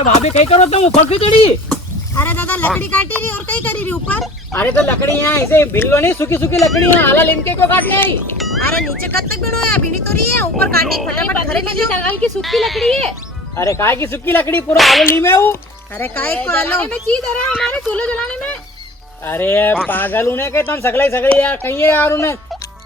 अरे भाभी कहीं करो तुम ऊपर क्यों चढ़ी? अरे दादा लकड़ी काटी रही और कहीं करी रही ऊपर। अरे तो लकड़ी यहाँ ऐसे बिल्लो नहीं, सूखी सूखी लकड़ी यहाँ आला लिमके को काटने आई। अरे नीचे कब तक बिनो है, बिनी तो रही है, ऊपर काटी फटाफट घरे ले जाओ। डगल की सूखी लकड़ी है। अरे काय की सूखी लकड़ी पूरा आलो ली में हूँ। अरे काय को आलो में चीज है हमारे चूल्हे जलाने में। अरे पागल उन्हें के तुम सगले सगले यार कहीं है यार उन्हें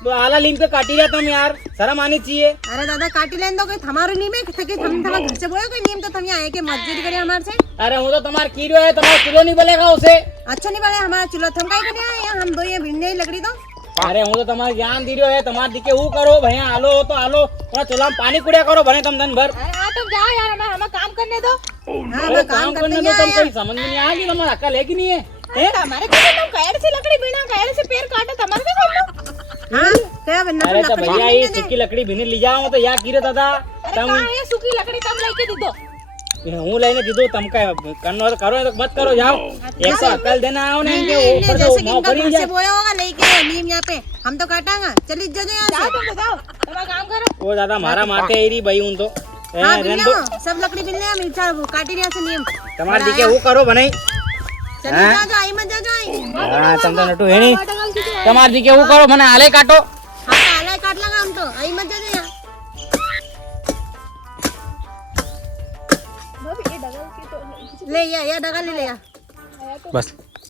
आला लीम पे काटी रहा तुम यार, शर्म आनी चाहिए। अरे दादा काटी लेन दो, कोई हमारे नीम है कि हम घर से बोले कोई नीम तो तुम यहाँ आए के मजदूरी करे हमारे से। अरे वो तो तुम्हार कीड़ो है, तुम्हारा चूल्हो नहीं बलेगा उसे। अच्छा नहीं बोले हमारा चूल्हा थम काई करे यहाँ, हम दो ये भिंडे ही लकड़ी दो। अरे वो तो तुम्हारा ज्ञान दी रहो है, तुम्हारे दिखे वो करो भैया, आलो हो तो आलो, थोड़ा चूल्हा में पानी कुड़िया करो भले तुम दिन भर। अरे तुम जाओ यार, हमें काम करने दो। अरे काम करने दो, तुम कहीं समझ में नहीं आएगी, तुम्हारा अक्ल है कि नहीं है? हमारे घर तुम कैड से लकड़ी बिना कैड से पेड़ काटे तुम्हारे को हम। हाँ क्या बनना अरे तो भैया ये सूखी लकड़ी भी नहीं ले जाओ तो या कीरे दादा अरे कहां है सूखी लकड़ी, तुम लेके दे दो। हूँ लेने दीदो, तुम क्या करना तो करो, तो मत करो, जाओ। एक तो अकल देना आओ ना इनके ऊपर, जैसे तो कि माँ इनका पड़ी घर जाए। से बोया होगा लेके नीम यहाँ पे, हम तो काटांगा। चलिए जाओ यहाँ जाओ से। तुम जाओ, तुम्हारा काम करो। वो दादा मारा मारते ही रही भाई उन तो हाँ रहने बिल्ले दो। हो, सब लकड़ी बिल्ले हम इच्छा वो काटी यहाँ से नीम। तुम्हारे दिखे वो करो बनाई। चलिए जाओ जाओ, आई मत जाओ जाओ। हाँ तुम तो नटू है नहीं, तुम्हारे दिखे वो करो बना आले काटो। हाँ तो आला काट लगा हम तो, आई मत जाओ यहाँ। ये डगल की तो ले या डगा ले लिया बस